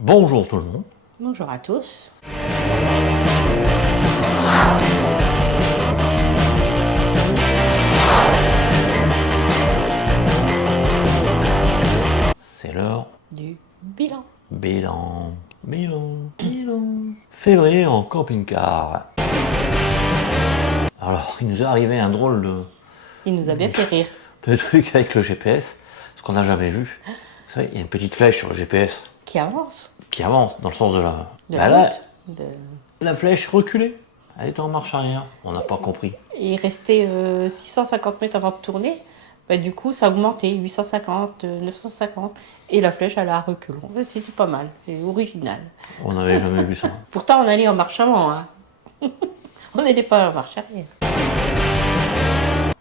Bonjour tout le monde. Bonjour à tous. C'est l'heure Du bilan. bilan. Février en camping-car. Alors, il nous est arrivé un drôle Il nous a bien fait rire. de truc avec le GPS, ce qu'on n'a jamais vu. Vous savez, il y a une petite flèche sur le GPS Qui avance. qui avance dans le sens de la... De Bah la là, route. la flèche reculée. Elle était en marche arrière. On n'a pas compris. Il restait 650 mètres avant de tourner. Bah, du coup, ça a augmenté. 850, 950. Et la flèche, elle a reculé. C'était pas mal. C'est original. On n'avait jamais vu ça. Pourtant, on allait en marche avant. Hein. On n'allait pas en marche arrière.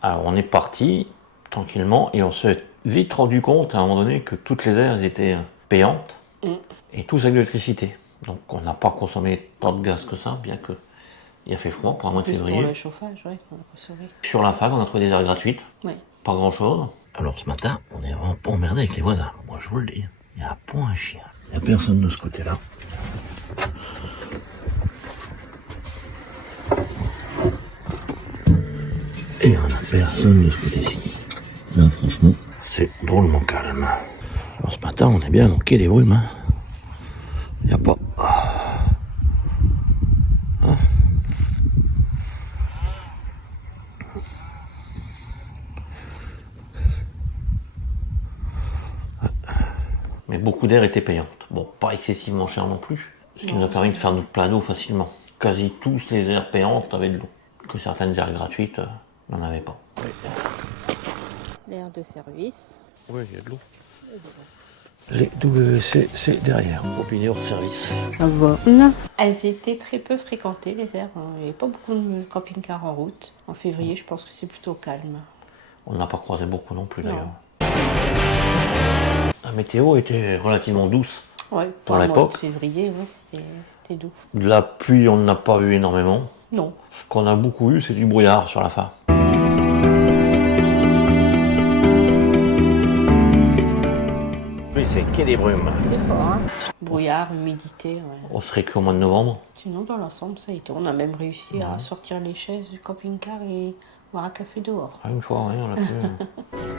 Alors, on est parti tranquillement et on s'est vite rendu compte à un moment donné que toutes les aires étaient payantes et tous avec de l'électricité. Donc, on n'a pas consommé tant de gaz que ça, bien que il a fait froid pour un mois de Plus février. pour le chauffage, oui. Sur la fac, on a trouvé des aires gratuites. Oui. Pas grand chose. Alors ce matin, on est vraiment pas emmerdé avec les voisins. Moi je vous le dis, il n'y a point un chien. Il n'y a personne de ce côté-là. Et il n'y en a personne de ce côté-ci. Là franchement, c'est drôlement calme. Alors ce matin, on est bien au quai des Brumes. Hein. Il n'y a pas... Hein. Mais beaucoup d'air était payante. Bon, pas excessivement cher non plus. Ce qui nous a permis de faire notre plein d'eau facilement. Quasi tous les aires payantes avaient de l'eau. Que certaines aires gratuites n'en avaient pas. L'air de service. Oui, il y a de l'eau. Les WC, c'est derrière. Robinet hors service. Ah bah, non. Elles étaient très peu fréquentées, les aires. Il n'y avait pas beaucoup de camping-cars en route. En février, je pense que c'est plutôt calme. On n'a pas croisé beaucoup non plus Non. d'ailleurs. La météo était relativement douce. Ouais, Pour le mois l'époque. de février, ouais, c'était doux. De la pluie, on n'en a pas vu énormément. Non. Ce qu'on a beaucoup eu, c'est du brouillard sur la fin. Oui, c'est quai des Brumes. C'est fort, hein. Brouillard, humidité, ouais. On serait qu'au mois de novembre. Sinon, dans l'ensemble, ça a été. On a même réussi à sortir les chaises du camping-car et boire un café dehors. Ah, une fois, rien, on l'a pu.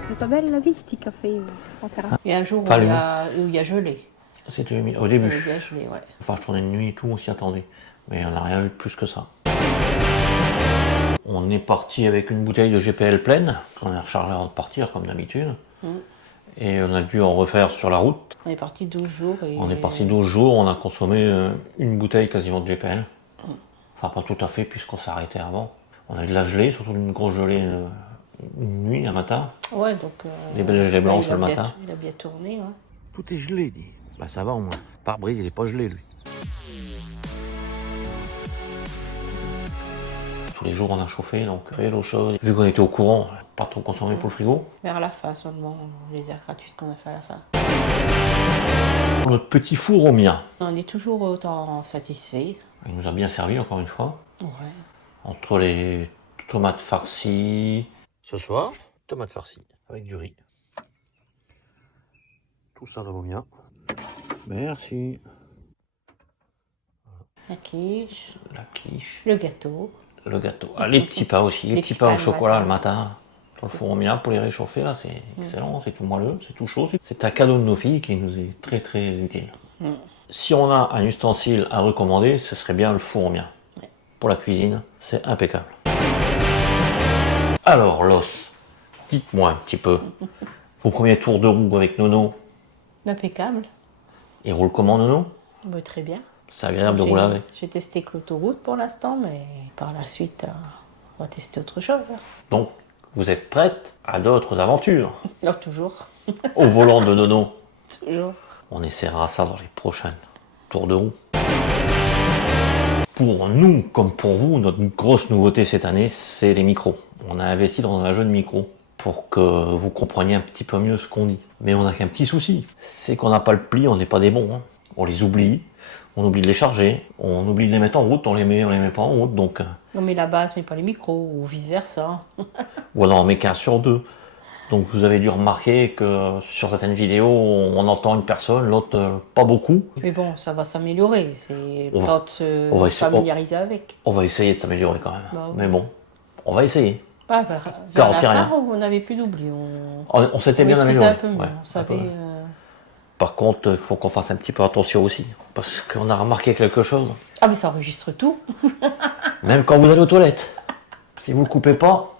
C'est pas belle la vie, petit café en terrasse. Et un jour où Pas il y lui. où il y a gelé. C'était humide au Ça début. veut dire gelé, ouais. Enfin, je tournais de nuit et tout, on s'y attendait. Mais on n'a rien eu de plus que ça. On est parti avec une bouteille de GPL pleine. On a rechargé avant de partir, comme d'habitude. Et on a dû en refaire sur la route. On est parti 12 jours et... On est parti 12 jours, on a consommé une bouteille quasiment de GPL. Enfin, pas tout à fait, puisqu'on s'est arrêté avant. On a eu de la gelée, surtout une grosse gelée une nuit, un matin. Ouais, donc... Des belles gelées blanches il a le bien- matin. Il a bien tourné, ouais. Tout est gelé, dit. Bah ça va au moins. Pare-brise, il est pas gelé, lui. Tous les jours, on a chauffé, donc l'eau chaude. Vu qu'on était au courant, pas trop consommé pour le frigo. Vers la fin seulement, les aires gratuites qu'on a fait à la fin. Notre petit four au mien. On est toujours autant satisfait. Il nous a bien servi, encore une fois. Ouais. Entre les tomates farcies. Ce soir, tomates farcies avec du riz. Tout ça dans le mien. Merci. La quiche, La quiche. le gâteau. Le gâteau. Ah, les petits pains aussi. Les petits pains au chocolat le matin. Dans le four au mien pour les réchauffer, là, c'est excellent. C'est tout moelleux, c'est tout chaud. C'est un cadeau de nos filles qui nous est très très utile. Si on a un ustensile à recommander, ce serait bien le four au mien. Pour la cuisine, c'est impeccable. Alors, Los, dites-moi un petit peu. Vos premiers tours de roue avec Nono, Impeccable. il roule comment Nono? Bah, très bien. C'est agréable de rouler avec. J'ai testé que l'autoroute pour l'instant, mais par la suite, on va tester autre chose. Hein. Donc, vous êtes prête à d'autres aventures Non, toujours. au volant de Nono. Toujours. On essaiera ça dans les prochaines tours de roue. Pour nous, comme pour vous, notre grosse nouveauté cette année, c'est les micros. On a investi dans un jeu de micros pour que vous compreniez un petit peu mieux ce qu'on dit. Mais on n'a qu'un petit souci, c'est qu'on n'a pas le pli, on n'est pas des bons. Hein. On les oublie, on oublie de les charger, on oublie de les mettre en route, on les met pas en route. Donc, On met la base, mais pas les micros, ou vice-versa. ou alors on met qu'un sur deux. Donc vous avez dû remarquer que sur certaines vidéos, on entend une personne, l'autre pas beaucoup. Mais bon, ça va s'améliorer. C'est On va- temps de se on va essayer- familiariser avec. On va essayer de s'améliorer quand même. Bah oui. Mais bon, on va essayer. Pas vers la Garantis fin, rien. on n'avait plus d'oubli. On s'était On bien maîtrisait amélioré. un peu mieux. Ouais, On savait. un peu. Par contre, il faut qu'on fasse un petit peu attention aussi. Parce qu'on a remarqué quelque chose. Ah, mais ça enregistre tout. Même quand vous allez aux toilettes. Si vous ne coupez pas.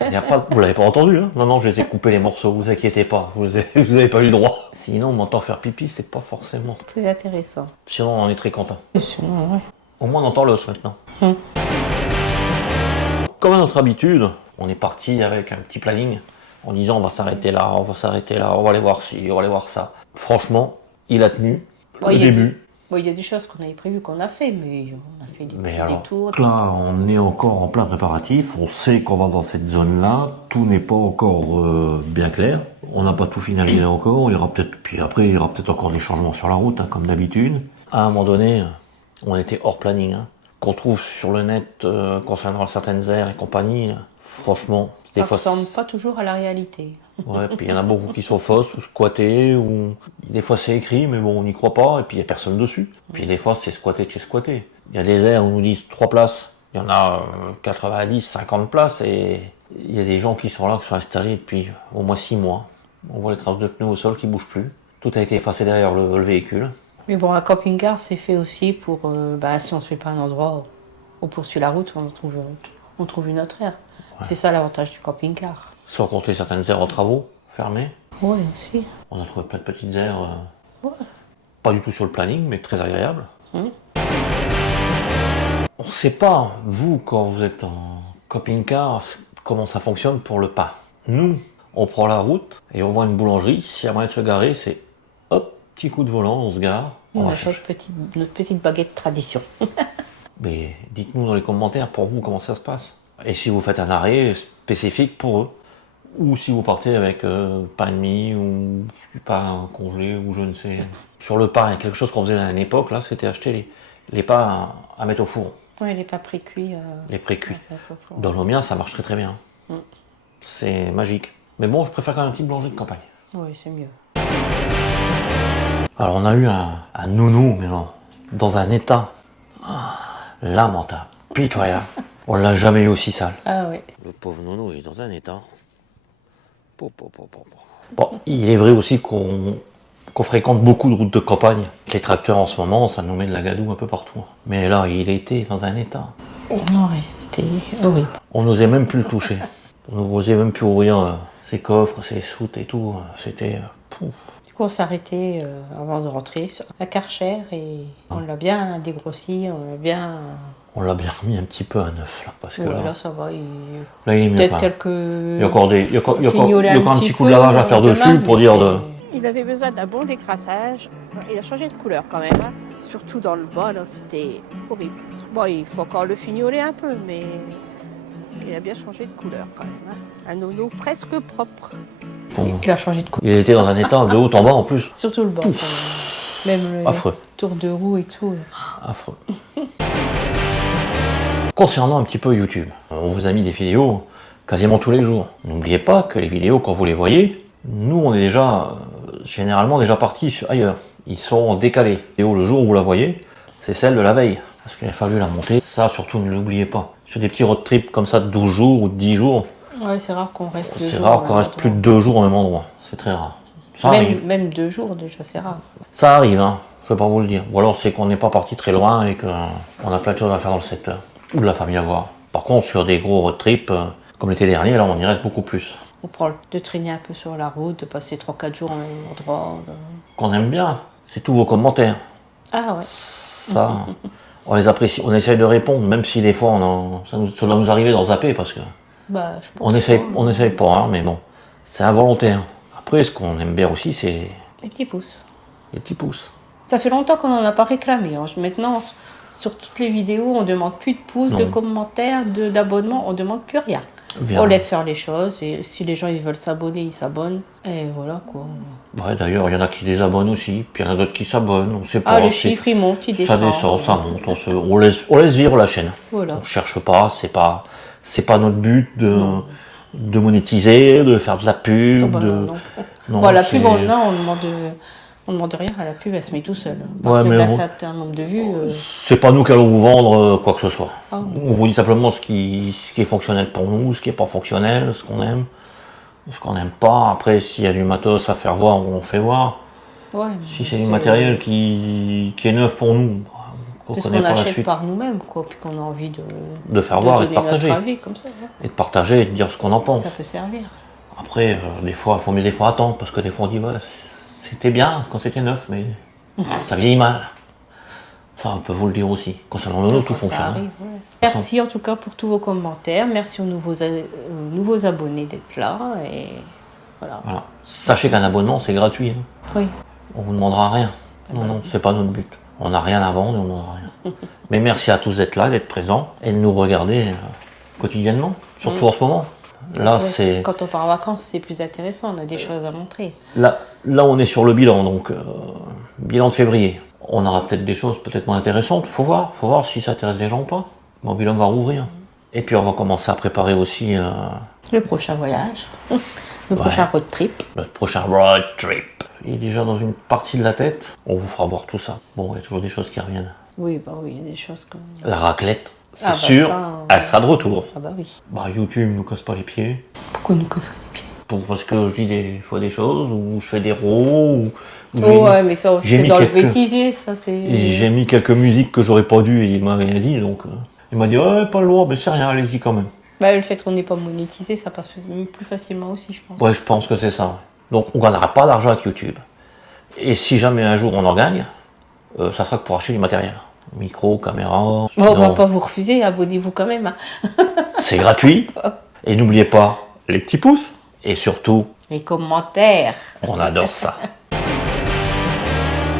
Il y a pas, vous l'avez pas entendu, hein? Non, je les ai coupés les morceaux, vous inquiétez pas. Vous avez pas eu le droit. Sinon, on m'entend faire pipi, c'est pas forcément. Très intéressant. Sinon, on est très content. Sinon, ouais. Au moins, on entend l'os maintenant. Hum. Comme à notre habitude, on est parti avec un petit planning en disant on va s'arrêter là, on va s'arrêter là, on va aller voir ci, on va aller voir ça. Franchement, il a tenu Bon, au il y a début. Bon, il y a des choses qu'on avait prévues qu'on a fait, mais on a fait des Mais petits alors, détours. là, on est encore en plein préparatif. On sait qu'on va dans cette zone-là. Tout n'est pas encore bien clair. On n'a pas tout finalisé encore. Il y aura peut-être, puis après, il y aura peut-être encore des changements sur la route, hein, comme d'habitude. À un moment donné, on était hors planning. Hein. Qu'on trouve sur le net concernant certaines aires et compagnie, franchement, Ça des ne fois, ressemble pas toujours à la réalité. ouais, puis il y en a beaucoup qui sont fausses ou squattées, ou des fois c'est écrit, mais bon, on n'y croit pas, et puis il n'y a personne dessus. Puis des fois c'est squatté de chez squatté. Il y a des aires où on nous dit 3 places, il y en a 90, 50 places, et il y a des gens qui sont là, qui sont installés depuis au moins 6 mois. On voit les traces de pneus au sol qui bougent plus. Tout a été effacé derrière le véhicule. Mais bon, un camping-car, c'est fait aussi pour, si on ne se met pas un endroit où on poursuit la route, on trouve une autre aire. Ouais. C'est ça l'avantage du camping-car. Sans compter certaines aires en travaux, fermées. Oui, aussi. On a trouvé plein de petites aires, ouais. Pas du tout sur le planning, mais très agréables. On ne sait pas, vous, quand vous êtes en camping-car, comment ça fonctionne pour le pas. Nous, on prend la route et on voit une boulangerie. S'il y a moyen de se garer, c'est hop, petit coup de volant, on se gare. On achète notre petite baguette tradition. Mais dites-nous dans les commentaires pour vous comment ça se passe. Et si vous faites un arrêt spécifique pour eux. Ou si vous partez avec pain de mie ou pain congelé ou je ne sais. Sur le pain, il y a quelque chose qu'on faisait à une époque, là, c'était acheter les pains à mettre au four. Oui, les pains pré-cuits. Les pré-cuits. Dans le mien, ça marche très très bien. C'est magique. Mais bon, je préfère quand même une petite boulangerie de campagne. Oui, c'est mieux. Alors, on a eu un nounou, mais non, dans un état lamentable, pitoyable. On l'a jamais eu aussi sale. Ah oui. Le pauvre nounou est dans un état. Bon, il est vrai aussi qu'on fréquente beaucoup de routes de campagne. Les tracteurs en ce moment, ça nous met de la gadoue un peu partout. Mais là, il était dans un état. Oui, c'était horrible. On n'osait même plus le toucher. On n'osait même plus ouvrir ses coffres, ses soutes et tout. C'était... Du coup, on s'est arrêté avant de rentrer à Karcher et on l'a bien dégrossi, on l'a bien remis un petit peu à neuf là, parce que là ça va. Là, il est mieux. Peut-être quelques. Il y a encore un petit coup de lavage à faire dessus pour dire de. Il avait besoin d'un bon décrassage. Il a changé de couleur quand même. Hein. Surtout dans le bas, là, c'était horrible. Bon, il faut encore le fignoler un peu, mais il a bien changé de couleur quand même. Hein. Un nono presque propre. Bon. Il a changé de couleur. Il était dans un état de haut en bas en plus. Surtout le bas. Même le affreux. Tour de roue et tout. Affreux. Concernant un petit peu YouTube, on vous a mis des vidéos quasiment tous les jours. N'oubliez pas que les vidéos, quand vous les voyez, nous on est déjà généralement déjà partis ailleurs. Ils sont décalés. Et le jour où vous la voyez, c'est celle de la veille. Parce qu'il a fallu la monter. Ça surtout ne l'oubliez pas. Sur des petits road trips comme ça de 12 jours ou de 10 jours. Ouais, c'est rare qu'on reste 2 jours. C'est rare qu'on reste plus de 2 jours au même endroit. C'est très rare. Ça arrive. Même 2 jours déjà, c'est rare. Ça arrive, hein. Je vais pas vous le dire. Ou alors c'est qu'on n'est pas parti très loin et qu'on a plein de choses à faire dans le secteur. Ou de la famille à voir. Par contre, sur des gros road trips, comme l'été dernier, là, on y reste beaucoup plus. On prend de traîner un peu sur la route, de passer 3-4 jours au même endroit. Qu'on aime bien, c'est tous vos commentaires. Ah ouais. Ça, on les apprécie. On essaye de répondre, même si des fois, ça doit nous arriver d'en zapper, parce que je pense on essaye pas, hein, mais bon, c'est involontaire. Après, ce qu'on aime bien aussi, c'est... les petits pouces. Les petits pouces. Ça fait longtemps qu'on n'en a pas réclamé. Hein. Maintenant, sur toutes les vidéos, on ne demande plus de pouces, de commentaires, d'abonnements, on ne demande plus rien. Bien. On laisse faire les choses et si les gens ils veulent s'abonner, ils s'abonnent. Et voilà quoi. Ouais, d'ailleurs, il y en a qui désabonnent aussi, puis il y en a d'autres qui s'abonnent. On sait pas. Ah, le chiffre il monte, il descend. Ça descend, ça monte. On laisse vivre la chaîne. Voilà. On cherche pas, c'est pas notre but de monétiser, de faire de la pub. Non. Non, bon, la pub, on demande rien à la pub, elle se met tout seul. À partir d'un certain nombre de vues. C'est pas nous qui allons vous vendre quoi que ce soit. Ah, oui. On vous dit simplement ce qui est fonctionnel pour nous, ce qui est pas fonctionnel, ce qu'on aime, ce qu'on n'aime pas. Après, s'il y a du matos à faire voir, on fait voir. Ouais, si c'est du matériel qui est neuf pour nous, qu'on connaît pas la suite. Par nous-mêmes, quoi, puis qu'on a envie de faire voir et de partager. Avis, comme ça, ouais. Et de partager et de dire ce qu'on en pense. Ça peut servir. Après, des fois, il faut mieux des fois attendre, parce que des fois on dit ouais, c'était bien quand c'était neuf, mais ça vieillit mal. Ça, on peut vous le dire aussi. Concernant nous, tout fonctionne. Arrive, ouais. Merci en tout cas pour tous vos commentaires. Merci aux nouveaux abonnés d'être là. Et voilà. Sachez qu'un abonnement, c'est gratuit. Hein. Oui. On vous demandera rien. Non, c'est pas notre but. On n'a rien à vendre et on ne demandera rien. Mais merci à tous d'être là, d'être présents et de nous regarder quotidiennement, surtout en ce moment. Là, c'est... Quand on part en vacances, c'est plus intéressant, on a des choses à montrer. Là, on est sur le bilan, donc bilan de février. On aura peut-être des choses peut-être moins intéressantes, faut voir si ça intéresse les gens ou pas. Mon bilan va rouvrir. Et puis on va commencer à préparer aussi... le prochain voyage, le prochain road trip. Notre prochain road trip. Il est déjà dans une partie de la tête. On vous fera voir tout ça. Bon, il y a toujours des choses qui reviennent. Oui, il y a des choses comme... La raclette. C'est sûr, elle sera de retour. Ah bah oui. YouTube nous casse pas les pieds. Pourquoi nous casserait les pieds? Parce que je dis des fois des choses, ou je fais des rows, mais ça, c'est dans le bêtisier, ça c'est... J'ai mis quelques musiques que j'aurais pas dû et il m'a rien dit, donc... il m'a dit, ouais, pas le droit, mais c'est rien, allez-y quand même. Le fait qu'on n'est pas monétisé, ça passe plus facilement aussi, je pense. Ouais, je pense que c'est ça. Donc on gagnera pas d'argent avec YouTube. Et si jamais un jour on en gagne, ça sera que pour acheter du matériel. Micro, caméra... On va pas vous refuser, abonnez-vous quand même. C'est gratuit. Et n'oubliez pas les petits pouces. Et surtout... les commentaires. On adore ça.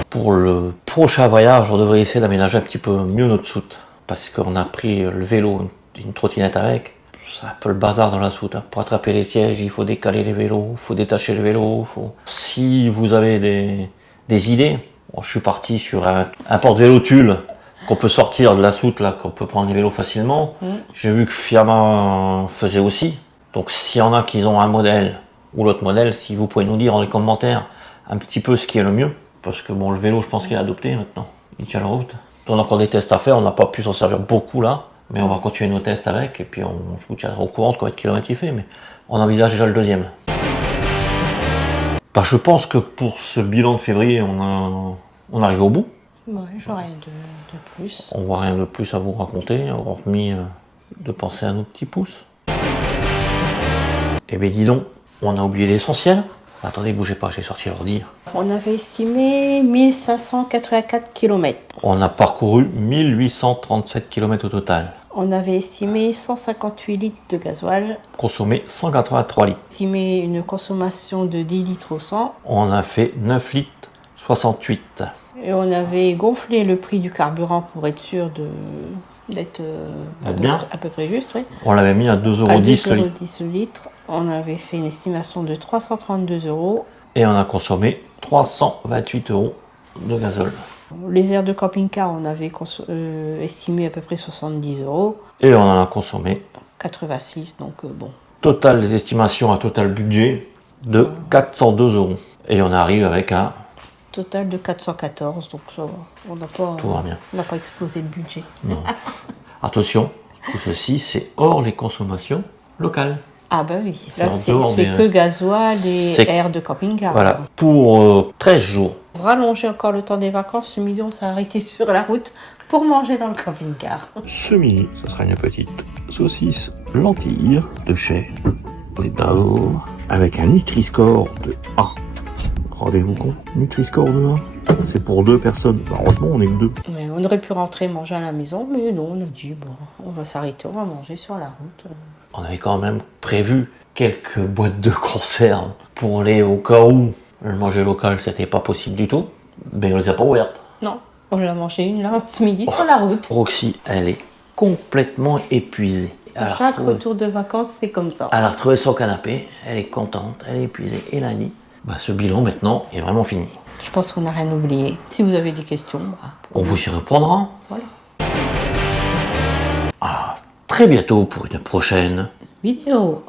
Pour le prochain voyage, on devrait essayer d'aménager un petit peu mieux notre soute. Parce qu'on a pris le vélo, une trottinette avec. C'est un peu le bazar dans la soute. Hein. Pour attraper les sièges, il faut décaler les vélos, il faut détacher le vélo. Si vous avez des idées, je suis parti sur un porte-vélo tulle qu'on peut sortir de la soute, là, qu'on peut prendre les vélos facilement. J'ai vu que Fiamma faisait aussi. Donc s'il y en a qui ont un modèle ou l'autre modèle, si vous pouvez nous dire dans les commentaires un petit peu ce qui est le mieux. Parce que bon, le vélo, je pense qu'il est adopté maintenant. Il tient la route. On a encore des tests à faire, on n'a pas pu s'en servir beaucoup là. Mais on va continuer nos tests avec et puis je vous tiendrai au courant de combien de kilomètres il fait. Mais on envisage déjà le deuxième. Je pense que pour ce bilan de février, on arrive au bout. Ouais, je vois rien de plus. On voit rien de plus à vous raconter, hormis de penser à nos petits pouces. Eh bien dis donc, on a oublié l'essentiel. Attendez, bougez pas, j'ai sorti l'ordi. On avait estimé 1584 km. On a parcouru 1837 km au total. On avait estimé 158 litres de gasoil. Consommé 183 litres. Estimé une consommation de 10 litres au 100. On a fait 9 litres 68. Et on avait gonflé le prix du carburant pour être sûr d'être bien. À peu près juste, oui. On l'avait mis à 2,10 € le litre. On avait fait une estimation de 332 €. Et on a consommé 328 € de gazole. Les aires de camping-car, on avait estimé à peu près 70 €. Et on en a consommé 86, donc bon. Total des estimations à total budget de 402 €. Et on arrive avec un... total de 414, donc ça va. Tout va bien. On n'a pas explosé le budget. Non. Attention, tout ceci, c'est hors les consommations locales. Ah bah oui, là c'est que gasoil et air de camping-car. Voilà, pour 13 jours. Pour rallonger encore le temps des vacances, ce midi on s'est arrêté sur la route pour manger dans le camping-car. Ce midi, ce sera une petite saucisse lentille de chez les Dao avec un Nutri-Score de A. Rendez-vous compte, Nutri-Score de A, c'est pour 2 personnes. Heureusement, on est que 2. Mais on aurait pu rentrer manger à la maison, mais non, on a dit bon, on va s'arrêter, on va manger sur la route. On avait quand même prévu quelques boîtes de conserve pour aller au cas où le manger local c'était pas possible du tout, mais on les a pas ouvertes. Non, on l'a mangé une là ce midi sur la route. Roxy, elle est complètement épuisée. Chaque retour de vacances, c'est comme ça. Elle a retrouvé son canapé, elle est contente, elle est épuisée et la nuit. Ce bilan maintenant est vraiment fini. Je pense qu'on n'a rien oublié. Si vous avez des questions, on vous y répondra. Voilà. À très bientôt pour une prochaine vidéo.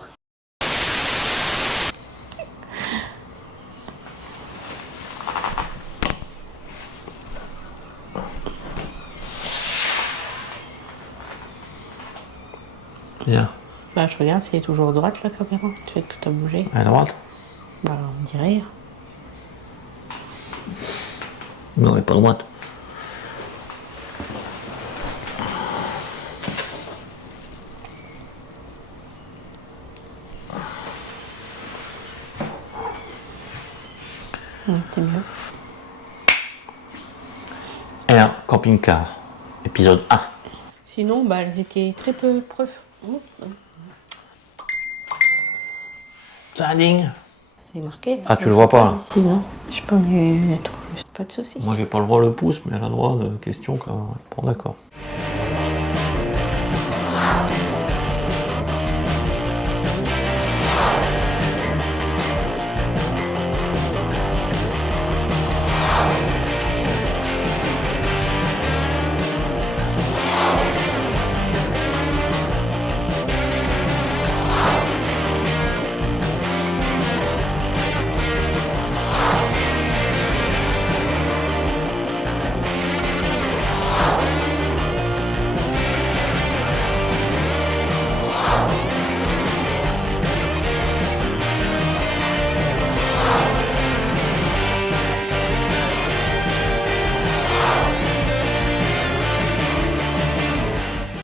Bien. Bah, je regarde si elle est toujours droite la caméra. Tu fais que t'as bougé. À droite? Bah, on dirait. Non, elle est pas droite. C'est mieux. R, camping-car. Épisode 1. Sinon, bah, elles étaient très peu preuves. Ça dingue. C'est marqué. Ah, tu le vois pas là? Ici, non. Je peux mieux être. Pas de soucis. Moi j'ai pas le droit le pouce, mais elle a le droit de question quand même. Bon, d'accord.